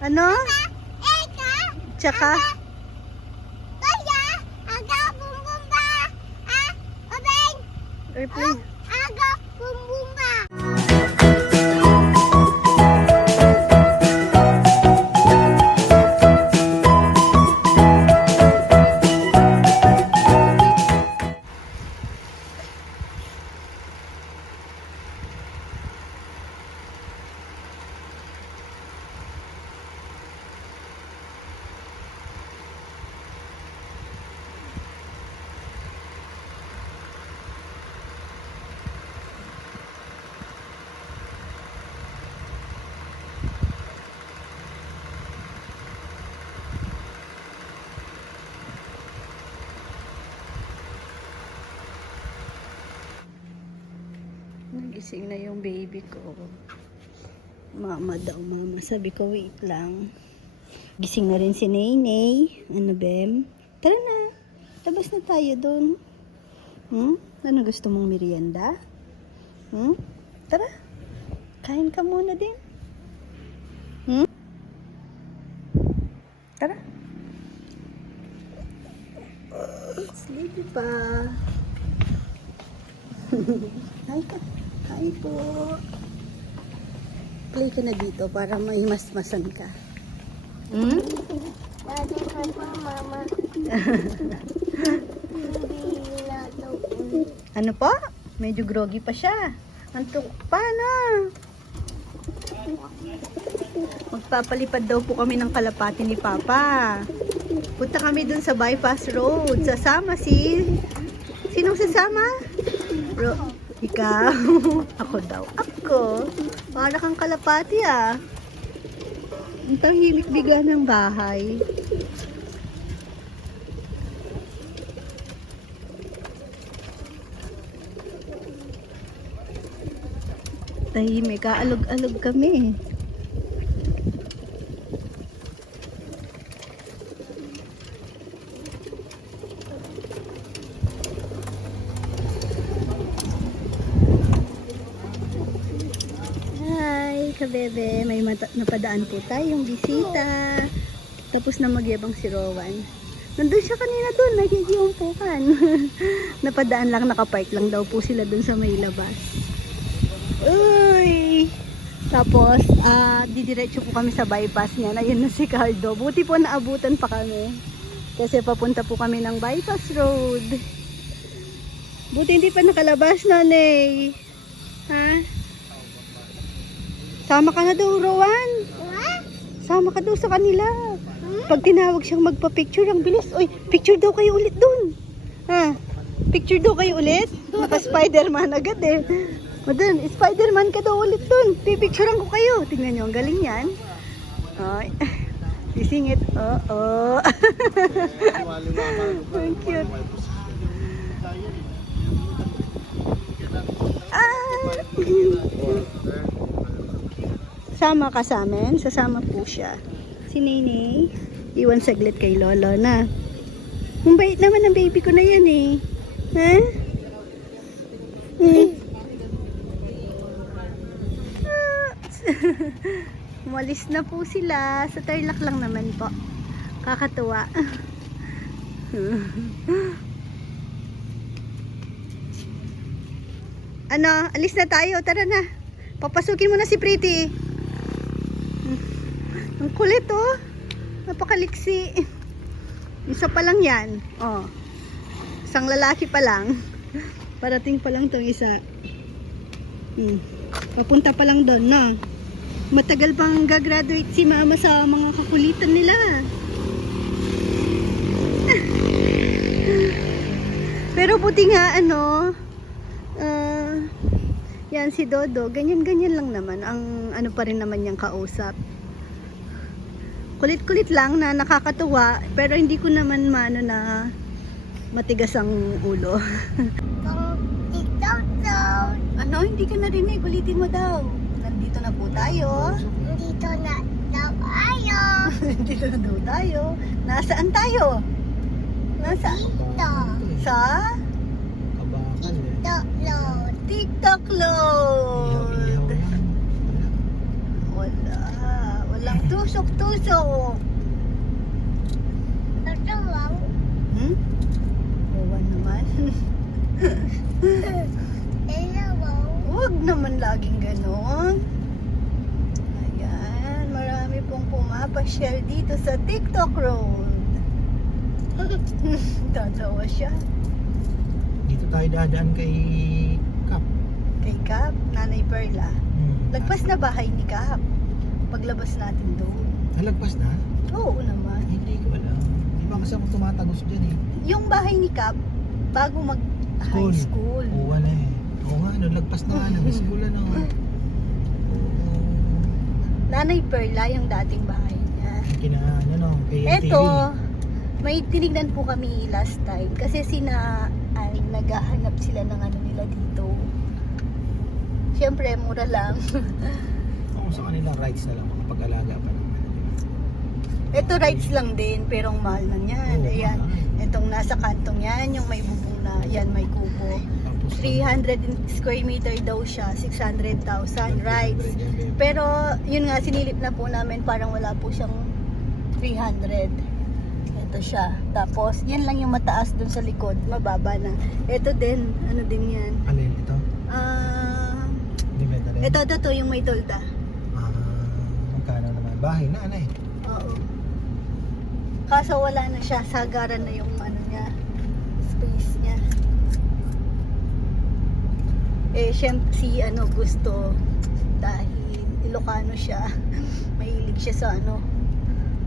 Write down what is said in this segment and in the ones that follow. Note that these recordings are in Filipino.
Ano? Eka, Tsaka? Kaya, aga, bumbumba, ah, Obeng, Airplane. Nagising na yung baby ko. Mama daw, mama. Sabi ko, wait lang. Gising na rin si Naynay. Ano, Bem? Tara na. Labas na tayo doon. Hmm? Ano gusto mong merienda? Hmm? Tara. Kain ka muna din. Hmm? Tara. Sleepy pa. Hi ka. Hi po. Play ka na dito para may masmasan ka. Hmm? Mama. Hindi na daw ulit. Ano po? Medyo groggy pa siya. Antok pa na. Magpapalipad daw po kami ng kalapati ni Papa. Punta kami dun sa bypass road. Sasama si... Sinong sasama? Bro, ikaw. Ako daw. Ako. Para kang kalapati ah. Ang tahimik bigla ng bahay. Tahimik. Kaalog-alog kami. Hi, kabebe. May napadaan po tayong bisita. Tapos na magyabang si Rowan. Nandun siya kanina doon, nagigiyumpukan. Napadaan lang, nakapark lang daw po sila doon sa may labas. Uy! Tapos, ah, didiretso po kami sa bypass niya. Ayun na si Cardo. Buti po naabutan pa kami. Kasi papunta po kami ng bypass road. Buti hindi pa nakalabas, nanay. Ha? Sama ka na daw, Rowan. Sama ka daw sa kanila. Pag tinawag siyang magpa-picture, ang bilis. Uy, picture daw kayo ulit dun. Ha? Picture daw kayo ulit? Naka-Spider-Man agad eh. Madun, Spider-Man ka daw ulit dun. Pipicturean ko kayo. Tingnan nyo, ang galing yan. Ay, sisingit. Oo. Ang cute. Ah! Sama ka sa amin. Sasama po siya. Si Nene. Iwan saglit kay Lolo na. Ang bait naman ng baby ko na yan eh. Ha? Ah. Umalis na po sila. Sa Tarlac lang naman po. Kakatuwa. ano, alis na tayo. Tara na. Papasukin mo na si Pretty. Kulit oh. Napakaliksi. Isa pa lang yan. Oh. Isang lalaki pa lang. Parating pa lang tong isa. Hmm. Papunta pa lang doon, no? Matagal pang gagraduate si mama sa mga kakulitan nila. Pero buti nga, ano, ah, yan si Dodo, ganyan-ganyan lang naman. Ang ano pa rin naman niyang kausap. Kulit-kulit lang na nakakatuwa, pero hindi ko naman maano na matigas ang ulo. Ano, hindi ka narinig, ulitin mo daw. Nandito na po tayo. dito na daw ayo. Nandito na daw tayo. Nasaan tayo? Nasa? Dito. Sa? Kabakan eh. Dito, Lord. tusok-tusok. Lang. Hmm? Ewan naman. Dalawaw. Huwag naman laging ganon. Ayan, marami pong pumapasyal dito sa TikTok Road. Tatawa siya. Dito tayo dadaan kay Kap. Kay Cap, Nanay Perla. Hmm. Lagpas na bahay ni Cap. Paglabas natin doon. Nalagpas na? Oo naman. Hindi ko alam. Di ba kasi ako tumatagos dyan eh. Yung bahay ni Cap, bago mag School. high school. Oo na eh. Oo nga, no, lagpas na nga. Nag-school na nga. Nanay Perla, yung dating bahay niya. Kina, ano no, kay Eto, may tinignan po kami last time kasi sina ay naghahanap sila ng ano nila dito. Siyempre, mura lang. Oo, sa kanila rights na lang makapag-alaga pa naman. Ito rights lang din, pero ang mahal na yan. Oo, Ayan, mahal. itong nasa kantong yan, yung may bubong na, yan may kubo. Tapos, 300 square meter daw siya, 600,000 rights. Pero yun nga, sinilip na po namin, parang wala po siyang 300. Ito siya. Tapos, yan lang yung mataas dun sa likod, mababa na. Ito din, ano din yan. Alin ito? Ah, ba ito rin? ito, ito, ito, yung may tolda. Ah? Bahay na, ano eh. Oo. Kaso wala na siya, sagaran na yung ano niya, space niya. Eh, siyempre si ano gusto dahil Ilocano siya. Mahilig siya sa ano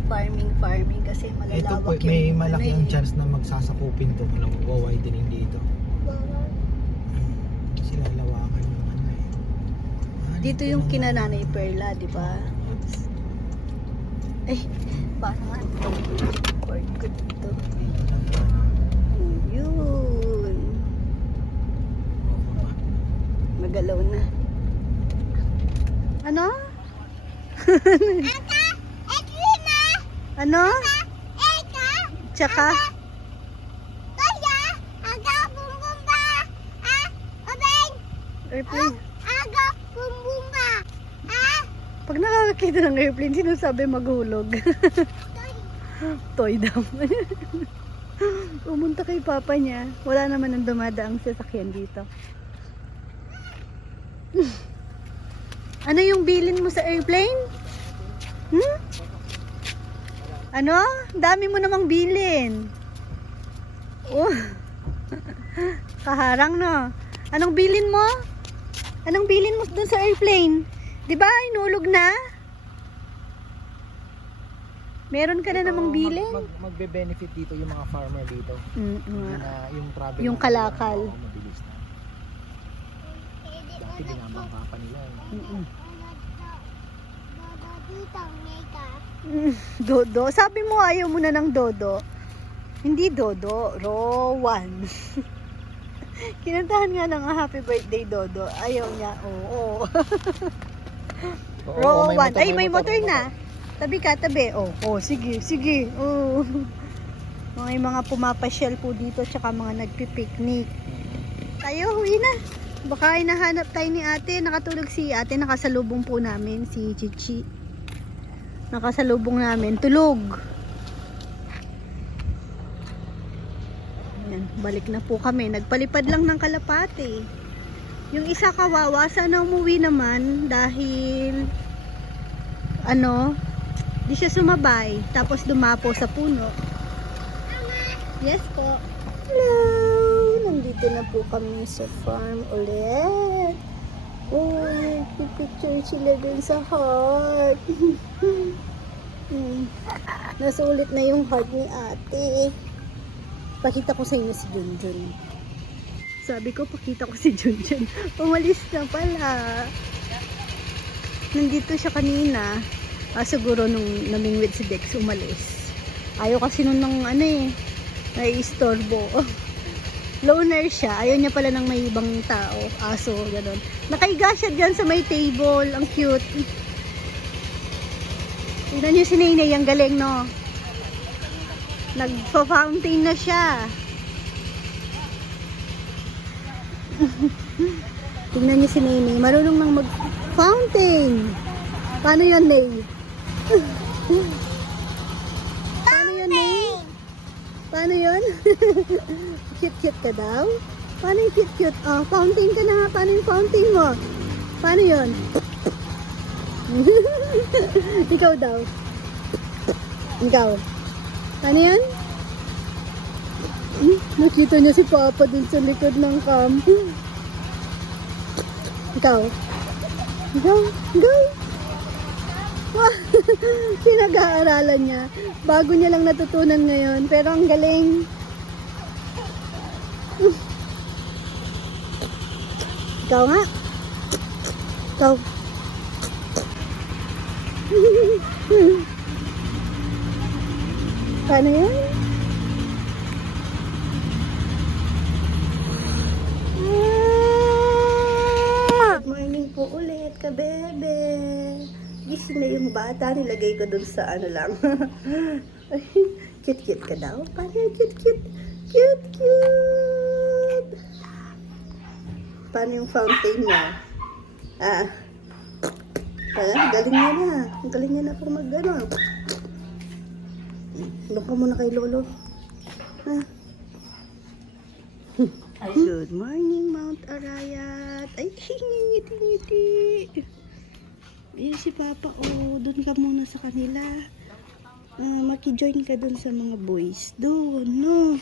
farming farming kasi Ito malalawak po, may yung malaki ano ang eh. chance na magsasakupin to. Alam mo, go-widening dito. Kasi lalawakan yung ano eh. Dito yung naman. kinananay Perla, di ba? Eh, parang ano, cord ko dito. Yun. Magalaw na. Ano? Eka! Eklina! Ano? Eka! Tsaka? Kaya! Aga bumbumba! Ah! Obeng! Airplane. Ah! Pag nakakakita ng airplane, sinasabi maghulog. Toy daw. Pumunta kay papa niya. Wala naman ang dumadaang sasakyan dito. ano yung bilin mo sa airplane? Hmm? Ano? Dami mo namang bilin. Oh. Kaharang no. Anong bilin mo? Anong bilin mo dun sa airplane? Di ba inulog na? Meron ka na namang bilin? Mag, mag, magbe-benefit dito yung mga farmer dito. Mm, Yung, nga. na, yung travel. Yung na- kalakal. Oo, mabilis na. Dati binabangka pa nila. Mm, Dodo. Sabi mo ayaw mo na ng dodo. Hindi dodo. Rowan. Kinantahan nga ng happy birthday dodo. Ayaw niya. Oo. Oo, Rowan. motor, Ay, may motor na. Tabi ka, tabi. Oh, oh sige, sige. Oh. Mga mga pumapasyal po dito tsaka mga nagpipiknik. Tayo, huwi na. Baka hinahanap tayo ni ate. Nakatulog si ate. Nakasalubong po namin si Chichi. Nakasalubong namin. Tulog. Ayan, balik na po kami. Nagpalipad lang ng kalapate. Yung isa kawawa, sana umuwi naman dahil ano, di siya sumabay. Tapos dumapo sa puno. Yes po. Hello! Nandito na po kami sa farm ulit. Oh, nagpipicture sila dun sa heart. hmm. Nasulit na yung heart ni ate. Pakita ko sa inyo si Junjun. Sabi ko, pakita ko si Junjun. Umalis na pala. Nandito siya kanina. Ah, siguro nung namingwit si Dex, umalis. Ayaw kasi nun ng ano eh, nai-istorbo. Loner siya. Ayaw niya pala ng may ibang tao. Aso, gano'n. Nakaiga siya dyan sa may table. Ang cute. Tignan niyo si Nene, ang galing, no? Nagpa-fountain na siya. Tingnan niyo si Nene, marunong nang mag-fountain. Paano yun, Ney? Paano yun, May? Paano yun? cute-cute ka daw? Paano yung cute-cute? Oh, fountain ka na nga. Paano yung fountain mo? Paano yun? Ikaw daw. Ikaw. Paano yan? Nakita niya si Papa dun sa likod ng cam. Ikaw. Ikaw. Ikaw. Pinag-aaralan niya. Bago niya lang natutunan ngayon. Pero ang galing. Ikaw nga. Ikaw. Paano yan? Good morning po ulit, kabebe. Gising na yung bata, nilagay ko dun sa ano lang. cute-cute ka daw? Yung cute-cute? Cute-cute! Paano yung fountain mo? Ah. Ah, galing niya na. Galing niya na kung mag ano. Doon ka muna kay Lolo. Ah. Good morning, Mount Arayat. Ay, ngiti-ngiti. Ayan si Papa, oh, doon ka muna sa kanila. Ah, maki-join ka doon sa mga boys. Doon, no?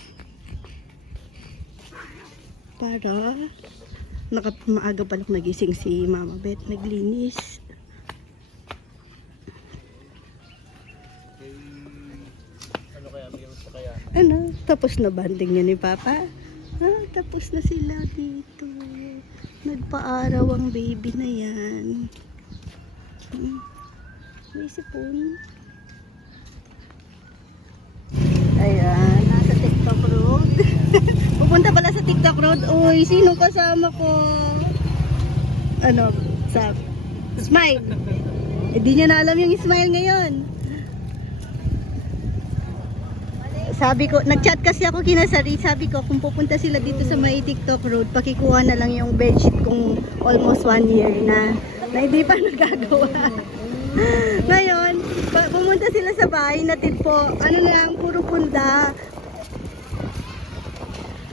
Para, naka, maaga pa lang nagising si Mama Beth, naglinis. Ano, tapos na banding niya ni Papa? Ah, tapos na sila dito. Nagpaaraw ang baby na yan. Hmm. May sipon. Ayan, nasa TikTok road. Pupunta pala sa TikTok road. Uy, sino kasama ko? Ano, sa smile. Hindi niya na alam yung smile ngayon. Sabi ko, nag-chat kasi ako kina Sari, sabi ko kung pupunta sila dito sa may TikTok road, pakikuha na lang yung bedsheet kong almost one year na, na hindi pa nagagawa. Ngayon, pumunta sila sa bahay, natid po, ano na lang, puro punda.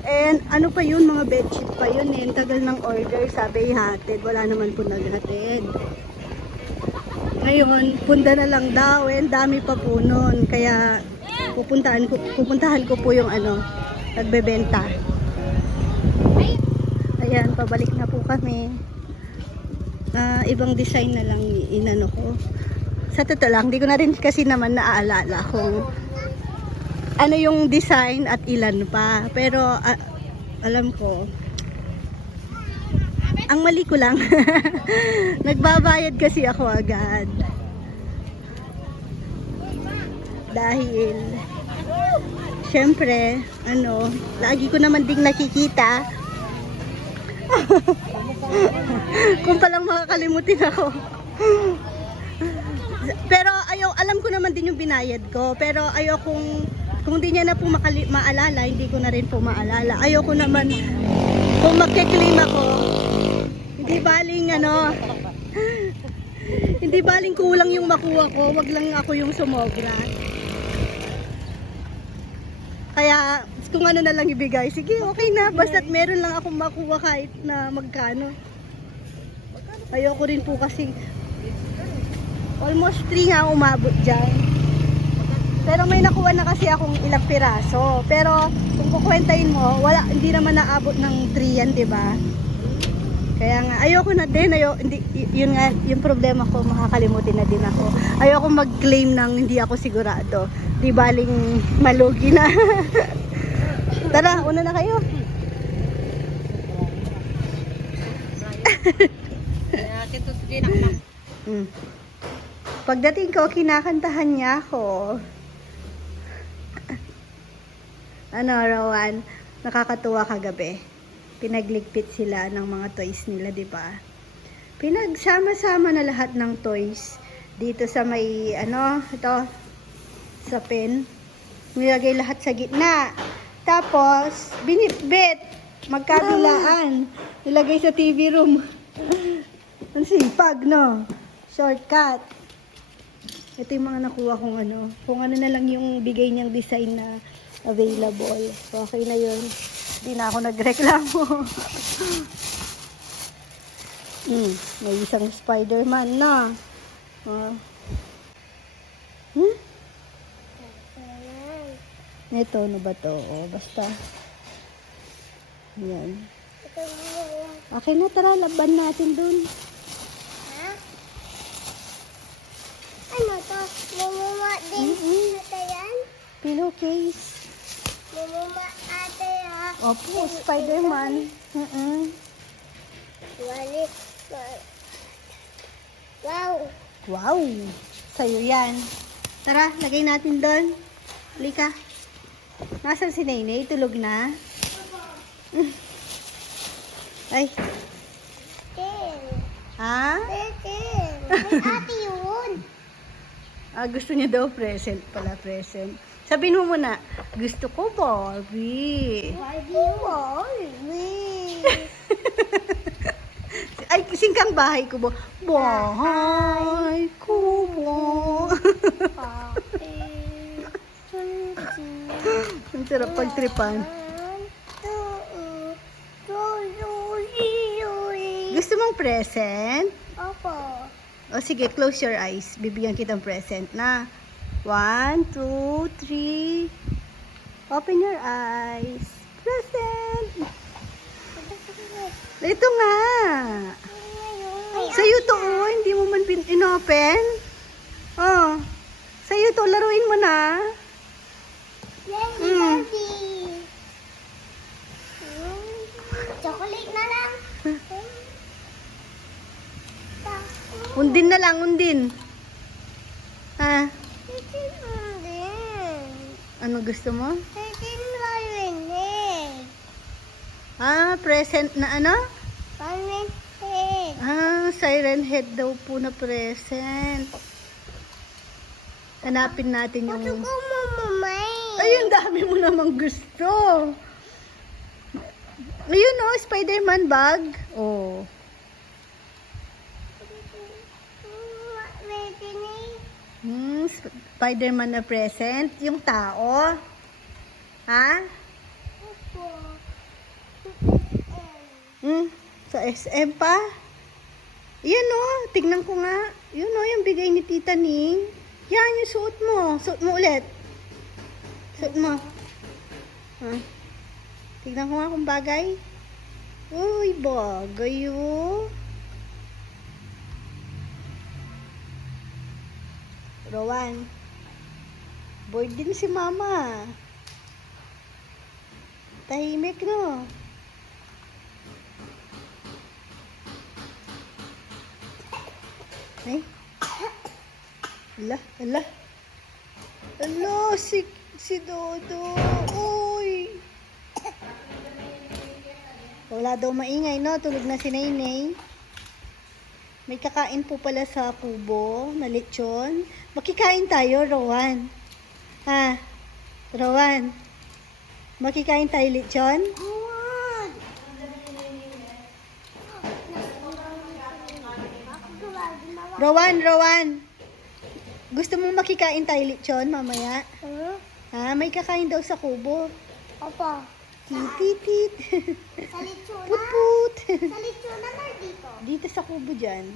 And ano pa yun, mga bedsheet pa yun eh, tagal ng order, sabi ihatid, wala naman po naghatid. Ngayon, punda na lang daw, eh, ang dami pa po nun, kaya pupuntahan ko, pupuntahan ko po yung ano, nagbebenta. Ayan, pabalik na po kami. Ah, ibang design na lang inano ko. Sa totoo lang, di ko na rin kasi naman naaalala kung ano yung design at ilan pa. Pero ah, alam ko, ang mali ko lang, nagbabayad kasi ako agad. Dahil, syempre, ano, lagi ko naman ding nakikita. Kung palang makakalimutin ako. Pero ayaw, alam ko naman din yung binayad ko. Pero ayaw kung, kung di niya na po makali, maalala, hindi ko na rin po maalala. Ayaw ko naman, kung magkiklaim ako, hindi baling ano, hindi baling kulang yung makuha ko, wag lang ako yung sumobra. Kaya, kung ano na lang ibigay, sige, okay na. Basta't meron lang akong makuha kahit na magkano. Ayoko rin po kasi almost 3 nga umabot dyan. Pero may nakuha na kasi akong ilang piraso. Pero kung kukwentahin mo, wala, hindi naman naabot ng 3 yan, di ba? Kaya nga, ayoko na din, ayo, hindi, yun nga, yung problema ko, makakalimutin na din ako. Ayoko mag-claim ng hindi ako sigurado. Di baling malugi na. Tara, una na kayo. Hmm. Pagdating ko, kinakantahan niya ako. Ano, Rowan? Nakakatuwa kagabi. Pinagligpit sila ng mga toys nila, di ba? Pinagsama-sama na lahat ng toys dito sa may, ano, ito, sa pen. Nilagay lahat sa gitna. Tapos, binitbit. Magkabilaan. Nilagay sa TV room. Ang sipag, no? Shortcut. Ito yung mga nakuha kong ano. Kung ano na lang yung bigay niyang design na available. So, okay na yun. Hindi na ako nagreklamo. hmm, may isang Spider-Man na. Ah. Hmm? Ito, ano ba to? O, basta. Yan. Okay na, tara, laban natin dun. Ha? Ano to? Mumuma din Mm-mm. ate yan? Pillowcase. Mumuma ate ha? Opo, Spider-Man. Mm-mm. Wali. Wow. Wow! Sa'yo yan. Tara, lagay natin doon. Halika. Nasaan si Nene? Tulog na? Ay, ha? Ate yun. Ah, gusto niya daw present pala, present. Sabihin mo muna, gusto ko Barbie. Barbie Barbie. Ay, singkang bahay ko bo. Bahay ko bo. Ang sarap pagtripan. Gusto mong present? Opo. O sige, close your eyes. Bibigyan kitang present na. One, two, three. Open your eyes. Present! Ito nga. Sa'yo to, oh. Hindi mo man inopen. Oh. Sa'yo to, laruin mo na. Mm. Chocolate na lang. Undin na lang, undin. Ha? Ano gusto mo? Ah, present na ano? Marinig. Ah, siren head daw po na present. Hanapin natin Gusto yung... ko mamamay. Ay, ang dami mo namang gusto. Ayun oh, Spider-Man bag. Oh. Hmm, Spider-Man na present. Yung tao. Ha? Hmm, sa SM pa? Yan oh, tignan ko nga. Yun oh, yung bigay ni Tita Ning. Yan, yung suot mo. Suot mo ulit. Suot mo. Ha? Tignan ko nga kung bagay. Uy, bagay oh. Rowan. Bored din si mama. Tahimik no. Ay. Ala, ala. Ala, si, si Dodo. Uy. Wala daw maingay, no? Tulog na si Naynay. May kakain po pala sa kubo na lechon. Makikain tayo, Rowan. Ha? Rowan. Makikain tayo lechon? Rowan, Rowan. Gusto mo makikain tayo lechon mamaya? Huh? Ha? May kakain daw sa kubo. Opo. Tititit. Sa lechona? put put. Sa lechona na dito. Dito sa kubo dyan.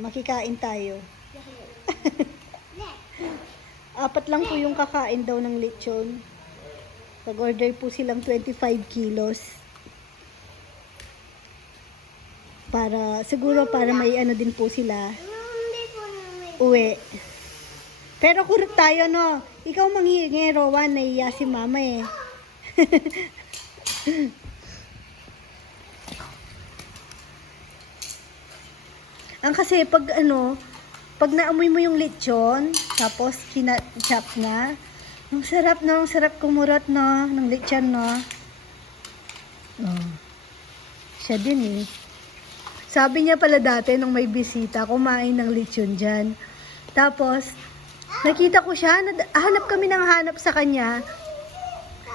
Makikain tayo. Apat lang po yung kakain daw ng lechon. Pag-order po silang 25 kilos. Para, siguro para may ano din po sila. Uwi. Pero kurot tayo, no? Ikaw manghingi, Rowan. Naiya si mama eh. Ang kasi pag ano, pag naamoy mo yung lechon, tapos kina-chop na, ang sarap na, ang sarap kumurot no, ng lechon no. Oh. Siya din eh. Sabi niya pala dati nung may bisita, kumain ng lechon dyan. Tapos, nakita ko siya, hanap kami ng hanap sa kanya.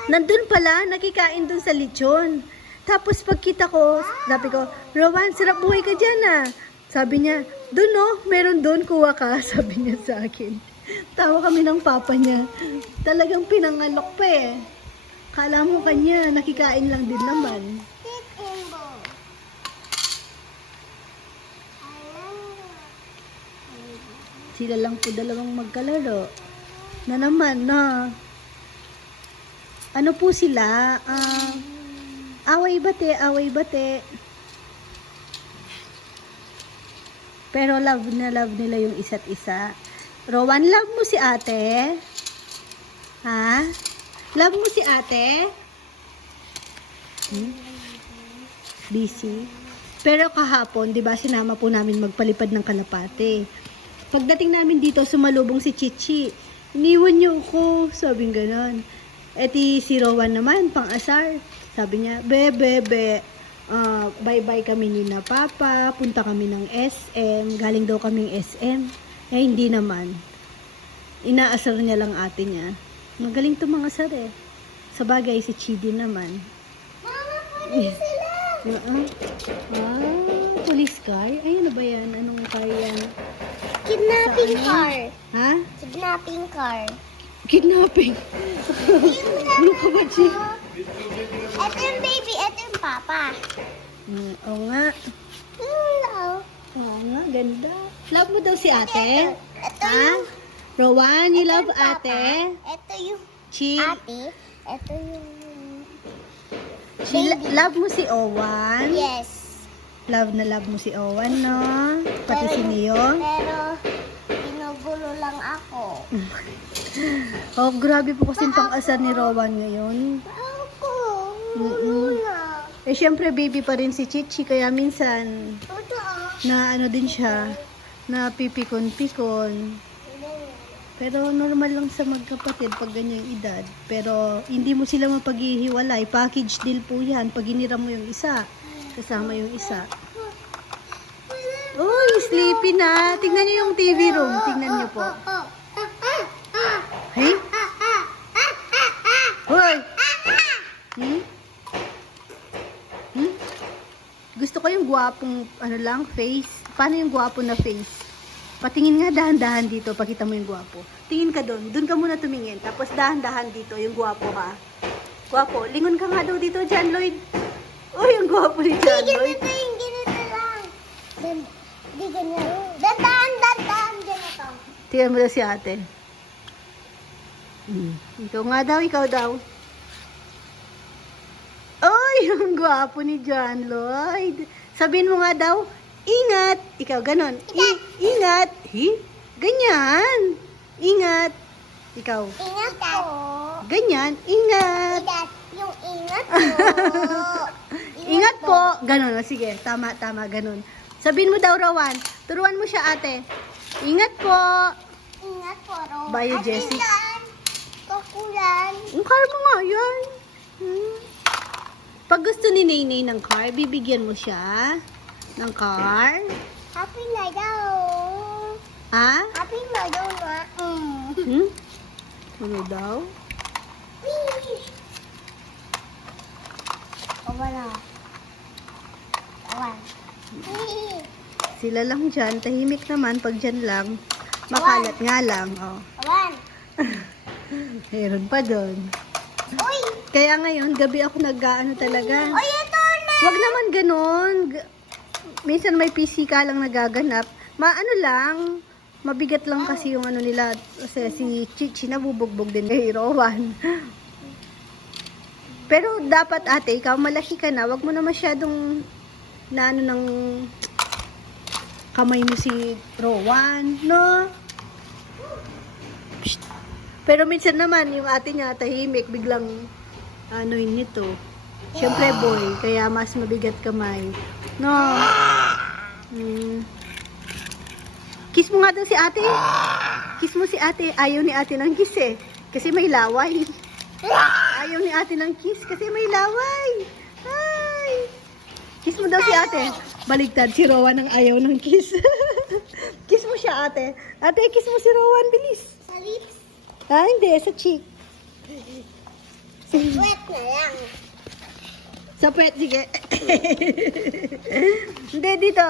Nandun pala, nakikain dun sa lechon. Tapos pagkita ko, sabi ko, Rowan, sarap buhay ka dyan ah. Sabi niya, doon no, meron doon, kuha ka. Sabi niya sa akin. Tawa kami ng papa niya. Talagang pinangalok pa eh. Kala mo kanya, nakikain lang din naman. Sila lang po dalawang magkalaro. Na naman, na. Ano po sila? Ah, away bate, away bate. Pero love na love nila yung isa't isa. Rowan, love mo si ate? Ha? Love mo si ate? Hmm? Busy? Pero kahapon, di ba, sinama po namin magpalipad ng kalapate. Pagdating namin dito, sumalubong si Chichi. Iniwan niyo ako, sabing ganon. Eti si Rowan naman, pang asar. Sabi niya, be, be, be, ah, bye-bye kami ni na Papa, punta kami ng SM, galing daw kaming SM. Eh, hindi naman. Inaasar niya lang ate niya. Magaling to mga asar eh. Sa bagay, si Chidi naman. Mama, pwede sila. Ah, ah, police car? Ay, ano ba yan? Anong car yan? Kidnapping Saan? car. Ha? Kidnapping car. Kidnapping. ano ka ba, Chi? Ito yung baby, ito yung papa. Mm, oo nga. Hello. Oo nga, ganda. Love mo daw si ate? Ito Ha? yung Rowan, you ito love ate? Ito yung Chi, ate. Ito yung... Chi, love mo si Owan? Yes. Love na love mo si Owan, no? Pati Pero si Neo? Pero. Oh, grabe po kasi pang asar ni Rowan ngayon. Ako. Mm-mm. Muna. Eh, syempre, baby pa rin si Chichi, kaya minsan, na ano din siya, na pipikon-pikon. Pero normal lang sa magkapatid pag ganyang edad. Pero hindi mo sila mapaghihiwalay. Package deal po yan. Pag hinira mo yung isa, kasama yung isa. Uy, sleepy na. Tingnan niyo yung TV room. Tingnan niyo po. Hey? Hoy! Hmm? Hmm? Gusto ko yung gwapong, ano lang, face. Paano yung gwapo na face? Patingin nga dahan-dahan dito, pakita mo yung gwapo. Tingin ka doon, doon ka muna tumingin. Tapos dahan-dahan dito, yung gwapo ka. Gwapo, lingon ka nga daw dito, John Lloyd. Uy, yung gwapo ni John Lloyd. Ganito yung ganito lang. Di ganyan. Dandaan, dandaan, ganito. Tingnan mo daw si ate. Hmm. Ikaw nga daw, ikaw daw. Ay, yung gwapo ni John Lloyd. Sabihin mo nga daw, ingat. Ikaw, ganon. I- ingat. Hi? Ganyan. Ingat. Ikaw, Ingat po. ganyan. Ingat. Ingat. Yung ingat po. Ingat po. Ganon. O, Sige, tama, tama, ganon. Sabihin mo daw, Rowan. Turuan mo siya, ate. Ingat po. Ingat po, Ro. Bayo, At Jessie. Ingat. Kakulan. Ang car mo nga yan. Hmm. Pag gusto ni Naynay ng car, bibigyan mo siya ng car. Happy na daw. Ha? Happy na daw na. Mm. Hmm? Ano daw? Wala. Wala. Sila lang dyan. Tahimik naman pag dyan lang. Makalat nga lang. Oh. Meron pa doon. Uy! Kaya ngayon, gabi ako nag-ano talaga. Uy, ito na! Wag naman ganon. G- Minsan may PC ka lang nagaganap. Maano lang, mabigat lang kasi yung ano nila. Kasi si Chichi nabubugbog din kay Rowan. Pero dapat ate, ikaw malaki ka na, wag mo na masyadong na ano ng kamay mo si Rowan, no? Pero minsan naman, yung ate niya tahimik, biglang ano yun nito. Siyempre boy, kaya mas mabigat kamay. No. Hmm. Kiss mo nga daw si ate. Kiss mo si ate. Ayaw ni ate ng kiss eh. Kasi may laway. Ayaw ni ate ng kiss kasi may laway. Ay. Kiss mo daw si ate. Baligtad si Rowan ang ayaw ng kiss. kiss mo siya ate. Ate, kiss mo si Rowan, bilis. Lips. Ah, hindi, sa cheek. Wet na lang. Sa pet, sige. Hindi, dito.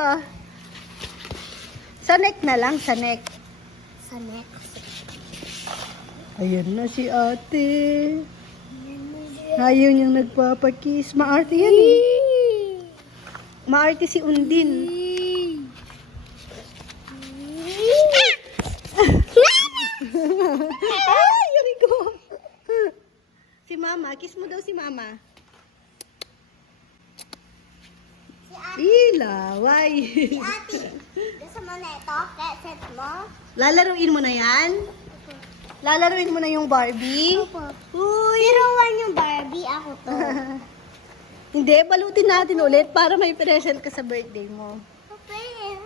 Sa neck na lang, sa neck. Sa next. Ayan na si ate. Ayaw niyang nagpapakiss. Maarte yan eh. Maarte si Undin. Ay, yari ko. Si mama, kiss mo daw si mama. Si ate. Ilaway. Si ate. Gusto mo na ito? Set mo? Lalaruin mo na yan? Lalaruin mo na yung Barbie? Opo. Uy! Pero one yung Barbie. Ako to. Hindi, balutin natin ulit para may present ka sa birthday mo. Pape.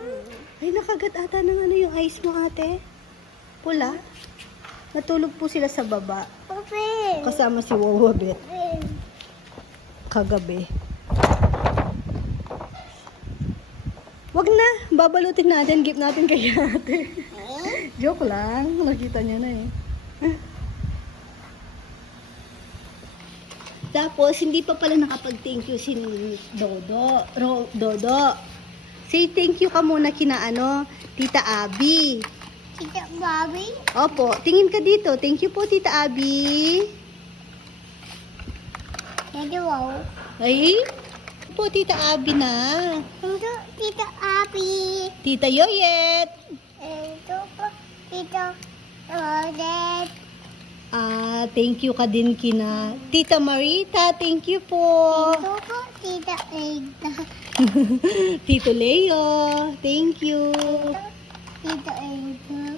Ay, nakagat ata ng ano yung eyes mo, ate. Pula. Natulog po sila sa baba. Kasama si Wawa Bet. Kagabi. Wag na. Babalutin natin. Gift natin kay ate. Joke lang. Nakita niya na eh. Tapos, hindi pa pala nakapag-thank you si Dodo. Ro, Dodo. Say thank you ka muna kina ano, Tita Abby. Tita Barbie. Opo, tingin ka dito. Thank you po, Tita Abby. Wow. Ay, po, Tita Abby na. Ito, Tita Abby. Tita Yoyet. Ito po, Tita Odette. Ah, thank you ka din kina Tita Marita. Thank you po. Ito po, Tita Egda. Tito Leo. Thank you. Tita Egda.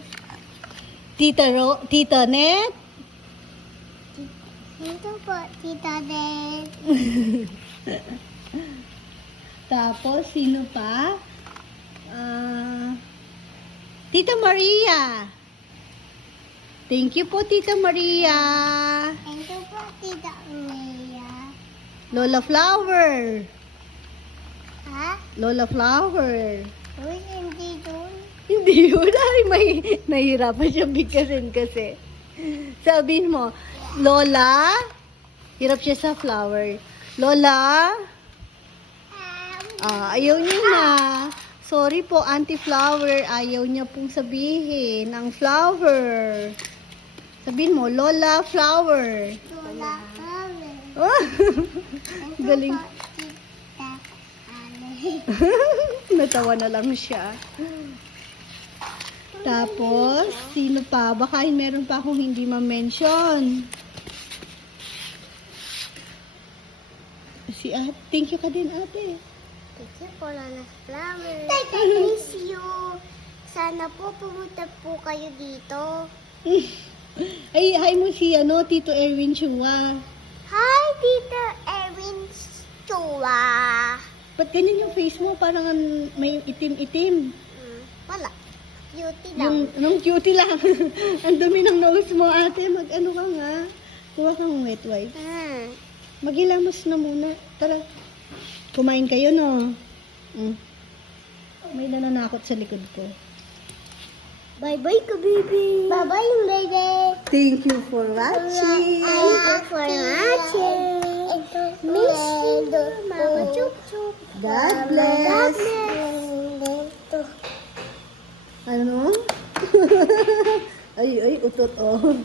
Tita Ro, Tita Net. Ito po, Tita Ded. Tapos, sino pa? Ah, Tita Maria. Thank you po, Tita Maria. Ito po, Tita Umeya. Lola Flower. Ha? Lola Flower. Uy, hindi doon. Hindi yun. Ay, may nahihirapan siya bigkasin kasi. Sabihin mo, Lola, hirap siya sa flower. Lola, ah, ayaw niya na. Sorry po, Auntie Flower. Ayaw niya pong sabihin ang flower. Sabihin mo, Lola Flower. Lola. Oh, Ito Galing. Natawa na lang siya. Tapos, sino pa? Baka meron pa akong hindi ma-mention. Si ate. Thank you ka din, ate. Thank you po, Lola Flower. Tita, miss you. Sana po pumunta po kayo dito. Ay, hi mo si ano, Tito Erwin Chua. Hi, Tita Erin Chua. Ba't ganyan yung face mo? Parang an- may itim-itim. Hmm, wala. Cutie lang. Yung, yung cutie lang. Ang dumi ng nose mo, ate. Mag-ano ka nga. Kuha kang wet wipe. Hmm. Magilamos na muna. Tara. Kumain kayo, no? Mm. May nananakot sa likod ko. Bye-bye ka, baby. Bye-bye, baby. Thank you for watching. Thank you for watching. Miss you, Mama Chup Chup. God God bless. bless. Ano? ay, ay, utot, oh.